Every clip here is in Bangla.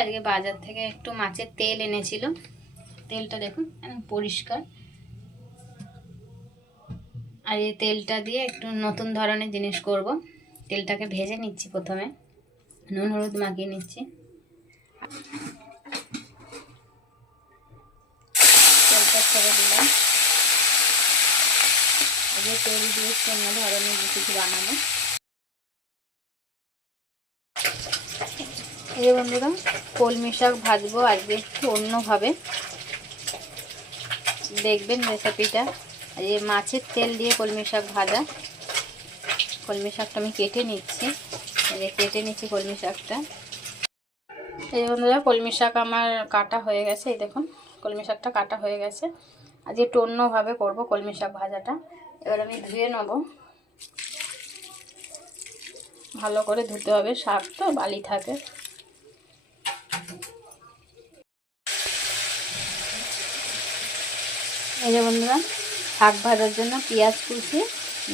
আজকে বাজার থেকে একটু মাছের তেল এনেছিল। তেলটা দেখুন পরিষ্কার। আর এই তেলটা দিয়ে একটু নতুন ধরনের জিনিস করব। তেলটাকে ভেজে নিচ্ছি, প্রথমে নুন হলুদ মাখিয়ে নিচ্ছি। তেলটা ছেড়ে দিলাম। আজকে তেল দিয়ে অন্য ধরনের কিছু বানাবো। এই বন্ধুরা, কলমি শাক ভাজবো আজকে একটু অন্যভাবে, দেখবেন রেসিপিটা। এই মাছের তেল দিয়ে কলমি শাক ভাজা। কলমি শাকটা আমি কেটে নিচ্ছি, কলমি শাকটা। এই বন্ধুরা, কলমি শাক আমার কাটা হয়ে গেছে। এই দেখুন, কলমি শাকটা কাটা হয়ে গেছে। আজকে একটু অন্যভাবে করবো কলমি শাক ভাজাটা। এবার আমি ধুয়ে নেব, ভালো করে ধুতে হবে, শাক তো বালি থাকে। এই যে বন্ধুরা, শাক ভাজার জন্য পেঁয়াজ কুচি,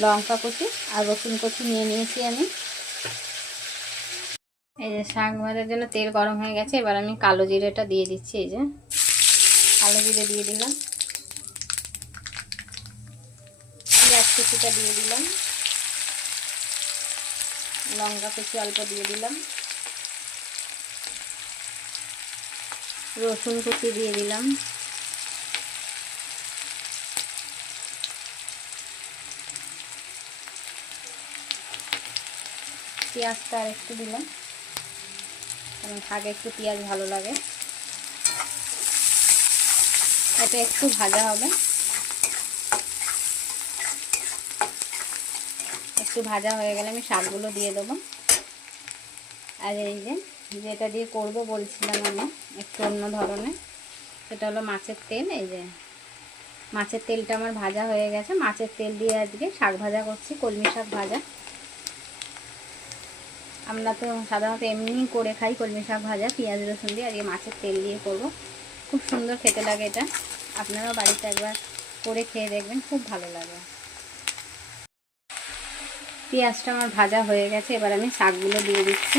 লঙ্কা কুচি আর রসুন কুচি নিয়ে নিয়েছি আমি। এই যে শাক ভাজার জন্য তেল গরম হয়ে গেছে। এবার আমি কালো জিরেটা দিয়ে দিচ্ছি। এই যে কালো জিরে দিয়ে দিলাম, পেঁয়াজ কুচিটা দিয়ে দিলাম, লঙ্কা কুচি অল্প দিয়ে দিলাম, রসুন কুচি দিয়ে দিলাম, পেঁয়াজটা আর একটু দিলাম, কারণ শাকে একটু পেঁয়াজ ভালো লাগে। এটা একটু ভাজা হবে, একটু ভাজা হয়ে গেলে আমি শাকগুলো দিয়ে দেবো। আর এই যে যেটা দিয়ে করব বলছিলাম আমি একটু অন্য ধরনের, সেটা হলো মাছের তেল। এই যে মাছের তেলটা আমার ভাজা হয়ে গেছে। মাছের তেল দিয়ে আজকে শাক ভাজা করছি, কলমি শাক ভাজা। আমরা তো সাধারণত এমনি করে খাই কলমি শাক ভাজা পেঁয়াজ রসুন দিয়ে, আজকে মাছের তেল দিয়ে করব। খুব সুন্দর খেতে লাগে এটা। আপনারাও বাড়িতে একবার করে খেয়ে দেখবেন, খুব ভালো লাগে। পেঁয়াজটা আমার ভাজা হয়ে গেছে। এবার আমি শাকগুলো দিয়ে দিচ্ছি।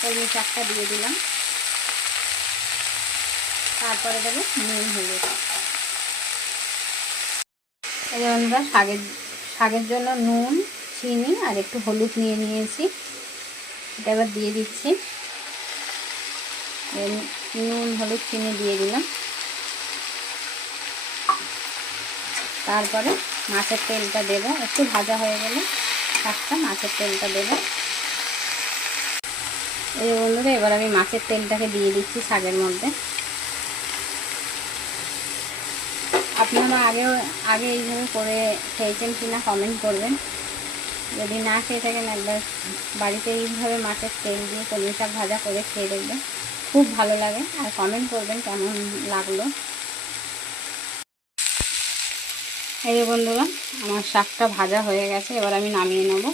কলমি শাকটা দিয়ে দিলাম, তারপরে দেবো নুন হলুদ। এই যে আমরা শাকের জন্য নুন, চিনি আর একটু হলুদ নিয়ে নিয়েছি। এটা এবার দিয়ে দিচ্ছি। নুন হলুদ চিনি দিয়ে দিলাম। তারপরে মাছের তেলটা দেবো। একটু ভাজা হয়ে গেলে শাকটা, মাছের তেলটা দেবো। এই বন্ধুরা, এবার আমি মাছের তেলটাকে দিয়ে দিচ্ছি শাকের মধ্যে। আপনারা আগে এইভাবে করে খেয়েছেন কিনা কমেন্ট করবেন। যদি না খেয়ে থাকেন, একবার বাড়িতে এইভাবে মাছের তেল দিয়ে কলমি শাক ভাজা করে খেয়ে দেখবেন, খুব ভালো লাগে। আর কমেন্ট করবেন কেমন লাগলো। এই বন্ধুরা, আমার শাকটা ভাজা হয়ে গেছে। এবার আমি নামিয়ে নেব।